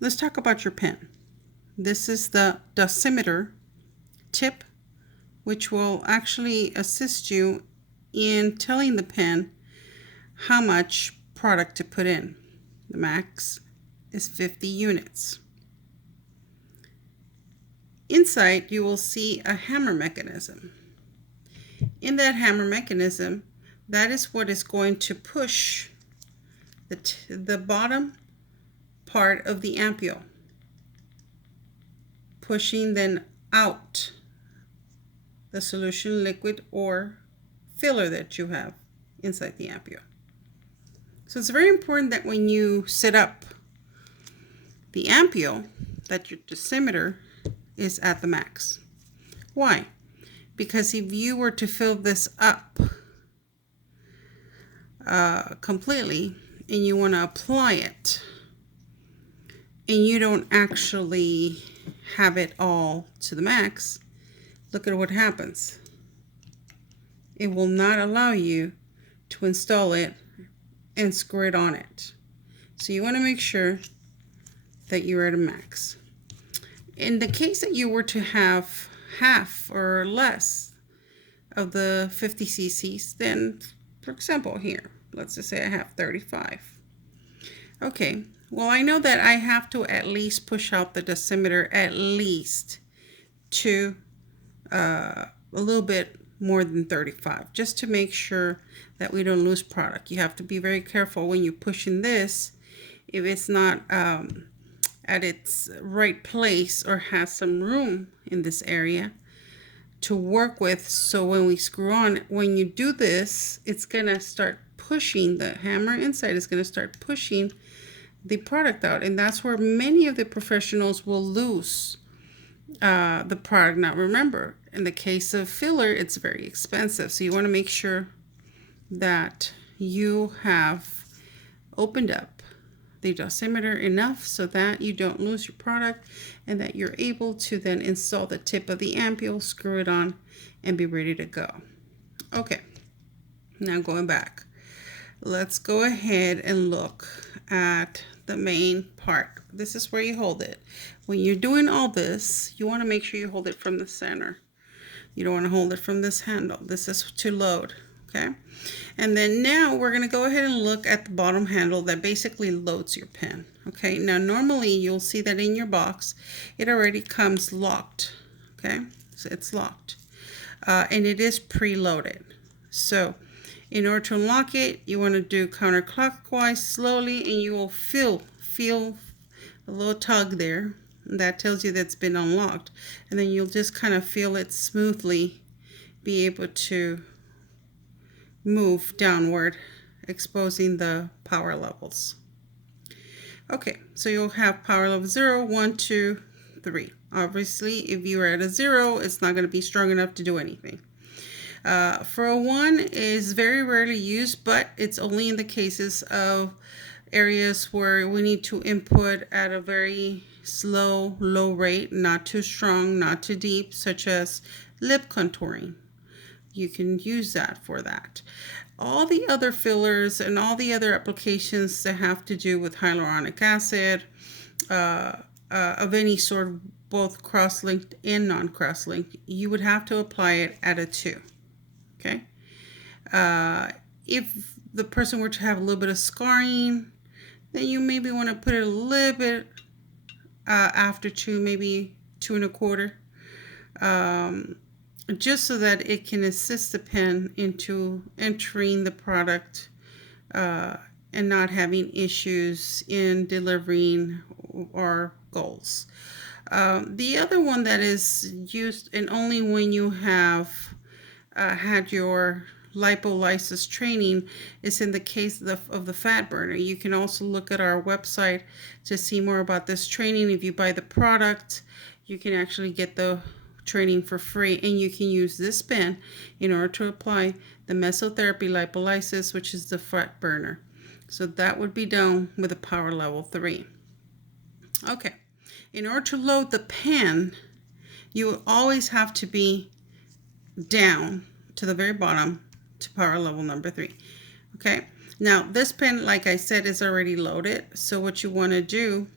let's talk about your pen. This is the Dosimeter tip, which will actually assist you in telling the pen how much product to put in. The max is 50 units. Inside, you will see a hammer mechanism. In that hammer mechanism, that is what is going to push the bottom part of the ampule, pushing then out the solution, liquid, or filler that you have inside the ampule. So it's very important that when you set up the ampule, that your dosimeter is at the max. Why? Because if you were to fill this up completely and you want to apply it and you don't actually have it all to the max, look at what happens. It will not allow you to install it and screw it on it. So you want to make sure that you're at a max. In the case that you were to have half or less of the 50 cc's, then for example here, let's just say I have 35. Okay, well I know that I have to at least push out the dosimeter at least to a little bit more than 35, just to make sure that we don't lose product. You have to be very careful when you're pushing this. If it's not at its right place or has some room in this area to work with, so when we screw on, when you do this, it's gonna start pushing, the hammer inside is gonna start pushing the product out, and that's where many of the professionals will lose the product. Now remember, in the case of filler, it's very expensive, so you want to make sure that you have opened up the dosimeter enough so that you don't lose your product and that you're able to then install the tip of the ampule, screw it on, and be ready to go. Okay, now going back, let's go ahead and look at the main part. This is where you hold it. When you're doing all this, you want to make sure you hold it from the center. You don't want to hold it from this handle. This is to load, okay? And then now we're going to go ahead and look at the bottom handle that basically loads your pen, okay? Now normally you'll see that in your box, it already comes locked, okay? So it's locked, and it is preloaded. So in order to unlock it, you want to do counterclockwise slowly, and you will feel a little tug there. That tells you that's been unlocked, and then you'll just kind of feel it smoothly be able to move downward, exposing the power levels. Okay, so you'll have power level 0, 1, 2, 3. Obviously, if you are at a 0, it's not going to be strong enough to do anything. For a 1 is very rarely used, but it's only in the cases of areas where we need to input at a very slow, low rate, not too strong, not too deep, such as lip contouring. You can use that for that. All the other fillers and all the other applications that have to do with hyaluronic acid of any sort, both cross-linked and non-cross-linked, you would have to apply it at a 2. Okay. If the person were to have a little bit of scarring, then you maybe want to put it a little bit after 2, maybe 2 1/4, just so that it can assist the pen into entering the product and not having issues in delivering our goals. The other one that is used, and only when you have had your lipolysis training, is in the case of the fat burner. You can also look at our website to see more about this training. If you buy the product, you can actually get the training for free, and you can use this pen in order to apply the Mesotherapy Lipolysis, which is the fat burner. So that would be done with a power level 3. Okay, in order to load the pen, you will always have to be down to the very bottom to power level number 3. Okay, now this pen, like I said, is already loaded. So what you want to do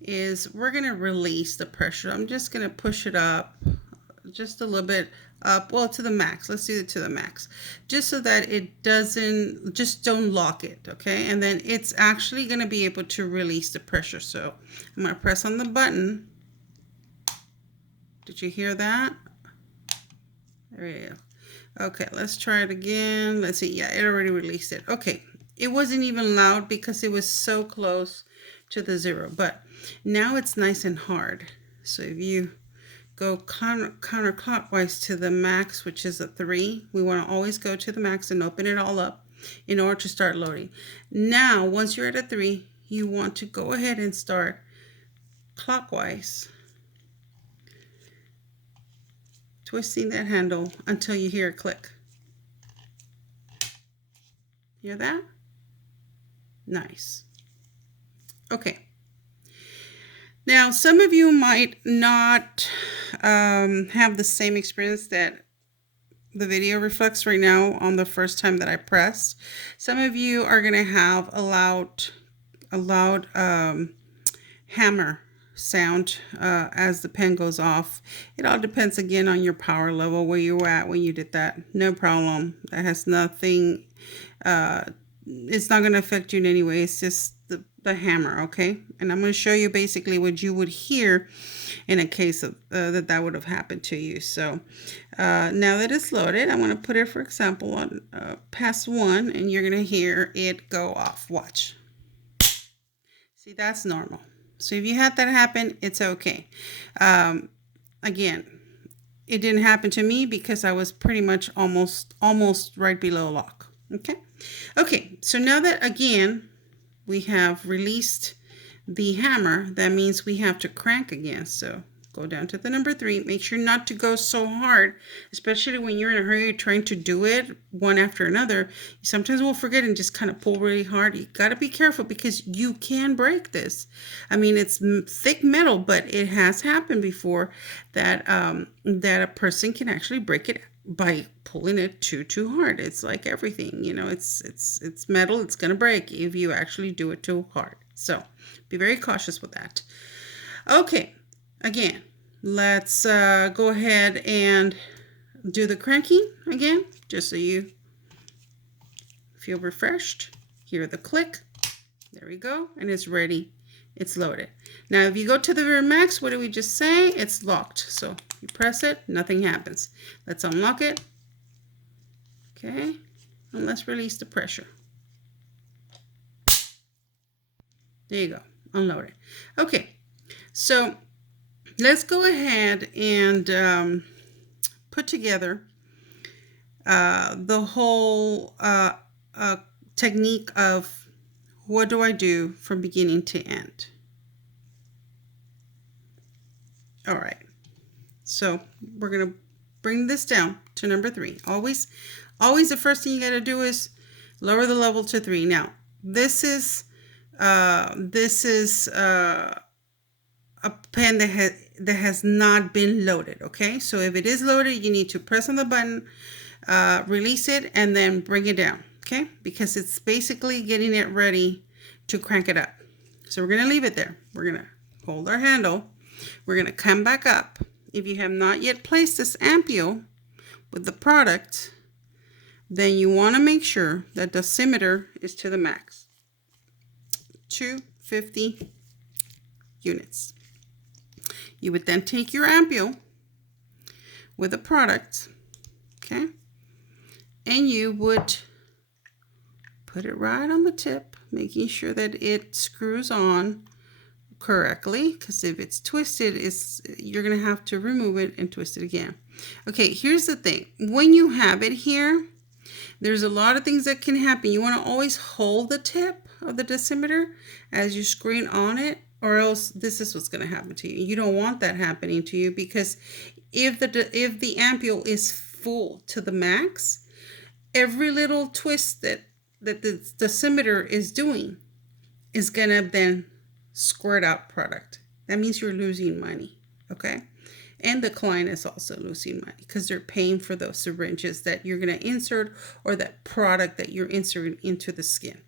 is we're going to release the pressure. I'm just going to push it up just a little bit up, well, to the max. Let's do it to the max, just so that it doesn't, just don't lock it, okay? And then it's actually going to be able to release the pressure. So I'm going to press on the button. Did you hear that? There you go. Okay, let's try it again. Let's see. Yeah, it already released it. Okay, it wasn't even loud because it was so close to the 0, but now it's nice and hard. So if you go counterclockwise to the max, which is a 3, we want to always go to the max and open it all up in order to start loading. Now, once you're at a 3, you want to go ahead and start clockwise, twisting that handle until you hear a click. Hear that? Nice. Okay. Now, some of you might not have the same experience that the video reflects right now on the first time that I pressed. Some of you are going to have a loud hammer sound as the pen goes off. It all depends again on your power level, where you were at when you did that. No problem. That has nothing, it's not going to affect you in any way. It's just the hammer, okay? And I'm going to show you basically what you would hear in a case of that would have happened to you. So now that it's loaded, I'm going to put it, for example, on past 1, and you're going to hear it go off. Watch. See, that's normal. So if you had that happen, it's okay. Again, it didn't happen to me because I was pretty much almost right below lock. Okay, so now that, again, we have released the hammer, that means we have to crank again. So go down to the number 3. Make sure not to go so hard, especially when you're in a hurry trying to do it one after another. Sometimes we'll forget and just kind of pull really hard. You got to be careful because you can break this. I mean, it's thick metal, but it has happened before that that a person can actually break it by pulling it too hard. It's like everything, you know, it's metal. It's going to break if you actually do it too hard. So be very cautious with that. Okay, again, let's go ahead and do the cranking again, just so you feel refreshed. Hear the click. There we go, and it's ready. It's loaded. Now, if you go to the very max, what did we just say? It's locked. So you press it, nothing happens. Let's unlock it. Okay, and let's release the pressure. There you go, unload it. Okay, so let's go ahead and put together the whole technique of what do I do from beginning to end. All right, so we're going to bring this down to number 3. Always the first thing you got to do is lower the level to 3. Now, this is a pen that has not been loaded, okay? So if it is loaded, you need to press on the button, release it, and then bring it down, okay? Because it's basically getting it ready to crank it up. So we're going to leave it there. We're going to hold our handle. We're going to come back up. If you have not yet placed this ampule with the product, then you want to make sure that the dosimeter is to the max. 250 units. You would then take your ampule with the product, okay, and you would put it right on the tip, making sure that it screws on correctly, because if it's twisted, you're going to have to remove it and twist it again. Okay, here's the thing. When you have it here, there's a lot of things that can happen. You want to always hold the tip of the dosimeter as you screen on it, or else this is what's going to happen to you. You don't want that happening to you, because if the ampule is full to the max, every little twist that the dosimeter is doing is going to then squirt out product. That means you're losing money, okay? And the client is also losing money because they're paying for those syringes that you're going to insert, or that product that you're inserting into the skin.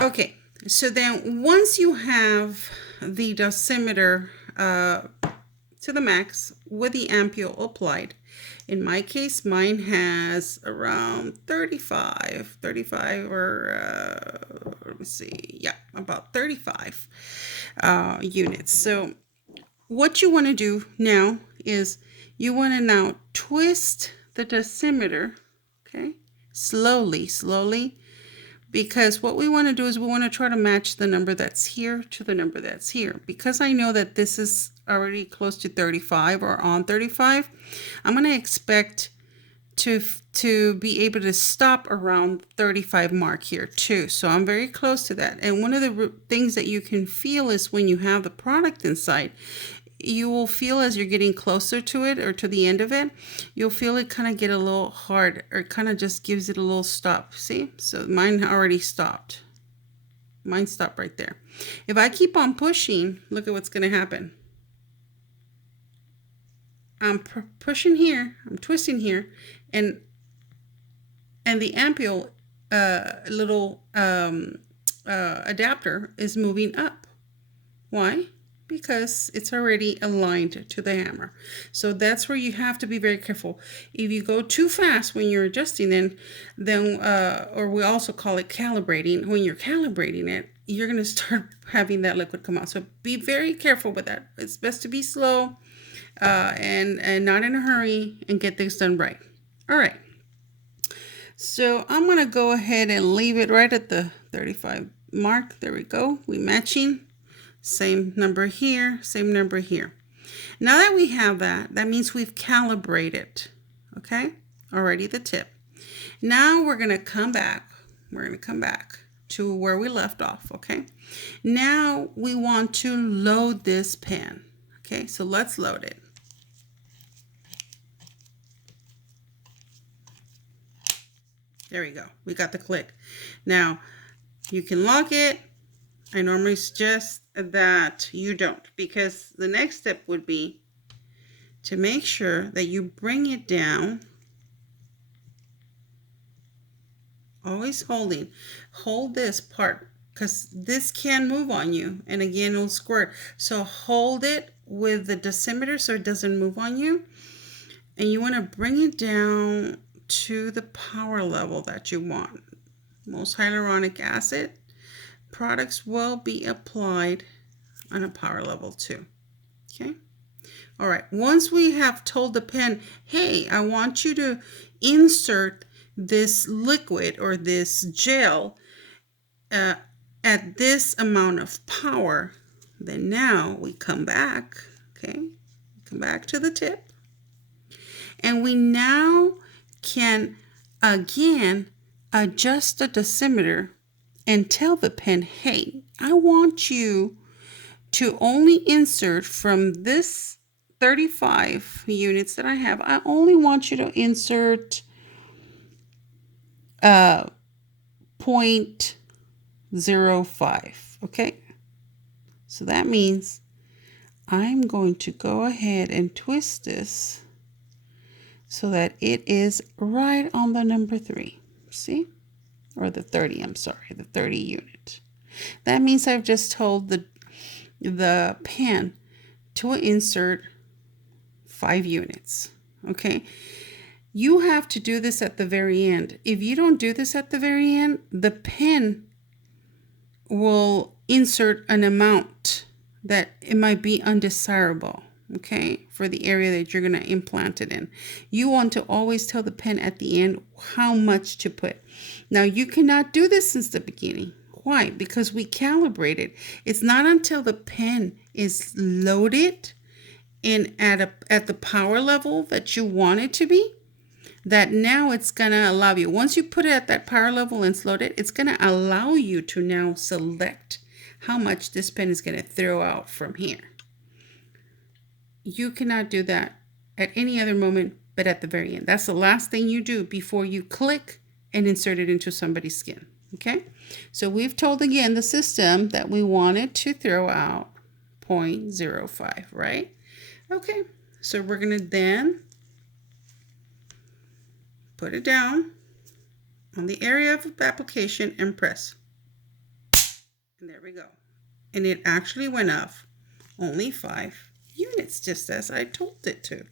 Okay, so then once you have the dosimeter to the max with the ampule applied. In my case, mine has around 35 or let me see, yeah, about 35 units. So what you want to do now is you want to now twist the dosimeter, okay, slowly, because what we want to do is we want to try to match the number that's here to the number that's here. Because I know that this is already close to 35 or on 35, I'm going to expect to be able to stop around 35 mark here too. So I'm very close to that. And one of the things that you can feel is when you have the product inside, you will feel as you're getting closer to it or to the end of it, you'll feel it kind of get a little hard, or kind of just gives it a little stop. See? So mine already stopped. Mine stopped right there. If I keep on pushing, look at what's going to happen. I'm pushing here, I'm twisting here, and the ampule little adapter is moving up. Why? Because it's already aligned to the hammer. So that's where you have to be very careful. If you go too fast when you're adjusting, then or we also call it calibrating. When you're calibrating it, you're going to start having that liquid come out. So be very careful with that. It's best to be slow and not in a hurry, and get things done right. All right. So I'm going to go ahead and leave it right at the 35 mark. There we go. We matching. Same number here, same number here. Now that we have that, that means we've calibrated, okay? Already the tip. Now we're going to come back. We're going to come back to where we left off, okay? Now we want to load this pen, okay? So let's load it. There we go. We got the click. Now you can lock it. I normally suggest that you don't, because the next step would be to make sure that you bring it down, always hold this part, because this can move on you, and again it'll squirt. So hold it with the dosimeter so it doesn't move on you, and you want to bring it down to the power level that you want. Most hyaluronic acid products will be applied on a power level 2. Okay. All right. Once we have told the pen, hey, I want you to insert this liquid or this gel at this amount of power, then now we come back. Okay. Come back to the tip. And we now can again adjust the dosimeter and tell the pen, hey, I want you to only insert from this 35 units that I have. I only want you to insert 0.05. Okay. So that means I'm going to go ahead and twist this so that it is right on the number 3. See? Or the 30, I'm sorry, the 30 unit. That means I've just told the pen to insert 5 units. Okay. You have to do this at the very end. If you don't do this at the very end, the pen will insert an amount that it might be undesirable, okay, for the area that you're going to implant it in. You want to always tell the pen at the end how much to put. Now, you cannot do this since the beginning. Why? Because we calibrated. It's not until the pen is loaded and at the power level that you want it to be, that now it's going to allow you. Once you put it at that power level and it's loaded, it's going to allow you to now select how much this pen is going to throw out from here. You cannot do that at any other moment but at the very end. That's the last thing you do before you click and insert it into somebody's skin. Okay, so we've told again the system that we wanted to throw out 0.05, right? Okay, so we're going to then put it down on the area of application and press. And there we go. and it actually went up only 5 units, just as I told it to.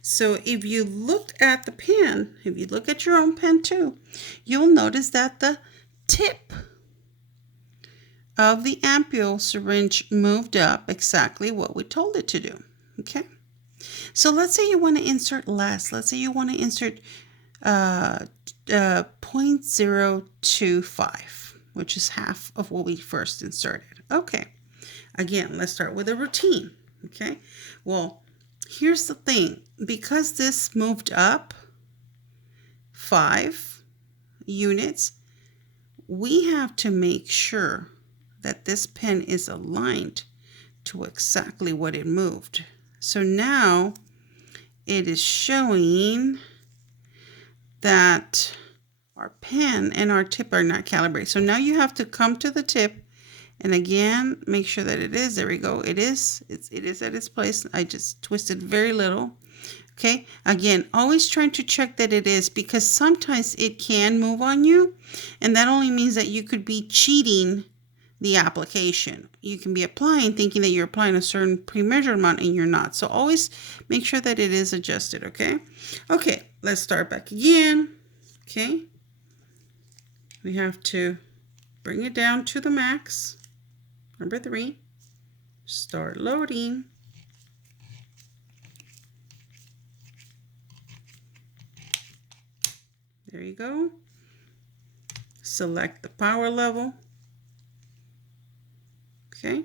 So if you looked at the pen, if you look at your own pen too, you'll notice that the tip of the ampule syringe moved up exactly what we told it to do. Okay. So let's say you want to insert less. Let's say you want to insert 0.025, which is half of what we first inserted. Okay. Again, let's start with a routine. Okay. Well, here's the thing. Because this moved up 5 units, we have to make sure that this pen is aligned to exactly what it moved. So now it is showing that our pen and our tip are not calibrated. So now you have to come to the tip and again, make sure that it is. There we go. It is at its place. I just twisted very little. Okay. Again, always trying to check that it is, because sometimes it can move on you. And that only means that you could be cheating the application. You can be applying thinking that you're applying a certain pre-measured amount and you're not. So always make sure that it is adjusted. Okay. Okay. Let's start back again. Okay. We have to bring it down to the max. Number 3, start loading. There you go. Select the power level. Okay.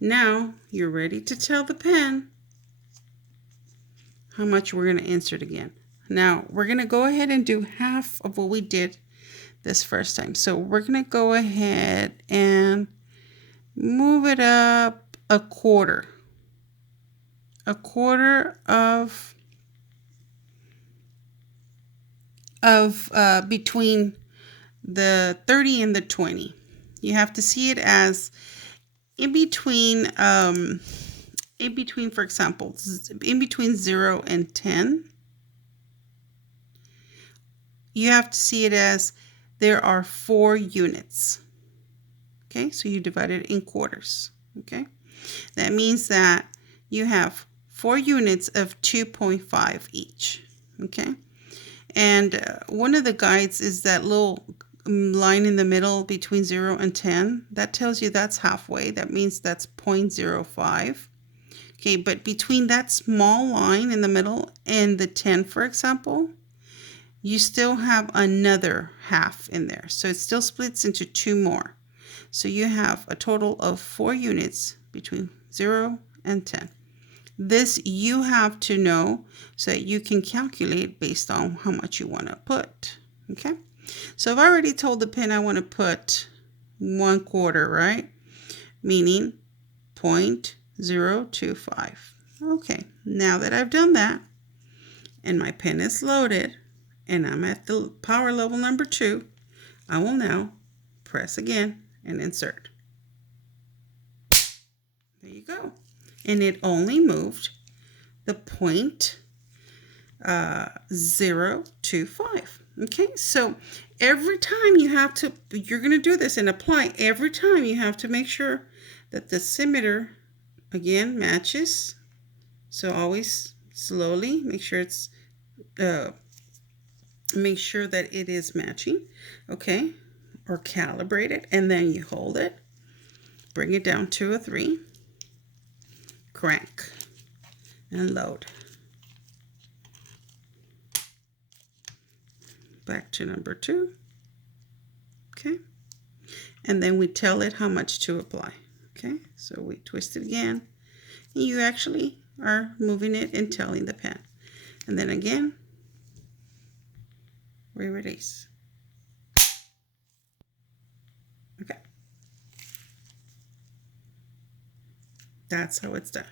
Now you're ready to tell the pen how much we're going to insert again. Now we're going to go ahead and do half of what we did this first time. So we're going to go ahead and move it up a quarter of between the 30 and the 20. You have to see it as in between, for example, in between 0 and 10. You have to see it as there are 4 units. Okay, so you divide it in quarters. Okay, that means that you have 4 units of 2.5 each. Okay, and one of the guides is that little line in the middle between 0 and 10. That tells you that's halfway. That means that's 0.05. Okay, but between that small line in the middle and the 10, for example, you still have another half in there. So it still splits into 2 more. So you have a total of 4 units between 0 and 10. This you have to know so that you can calculate based on how much you want to put. Okay. So I've already told the pen I want to put 1/4, right? Meaning 0.025. Okay. Now that I've done that and my pen is loaded and I'm at the power level number 2, I will now press again and insert. There you go. And it only moved the 0.025. Okay, so every time you're going to do this and apply, every time you have to make sure that the Dosimeter again matches. So always slowly make sure that it is matching. Okay. Or calibrate it, and then you hold it, bring it down to a 3, crank, and load. Back to number 2. Okay, and then we tell it how much to apply. Okay, so we twist it again, and you actually are moving it and telling the pen, and then again we release. Okay. That's how it's done.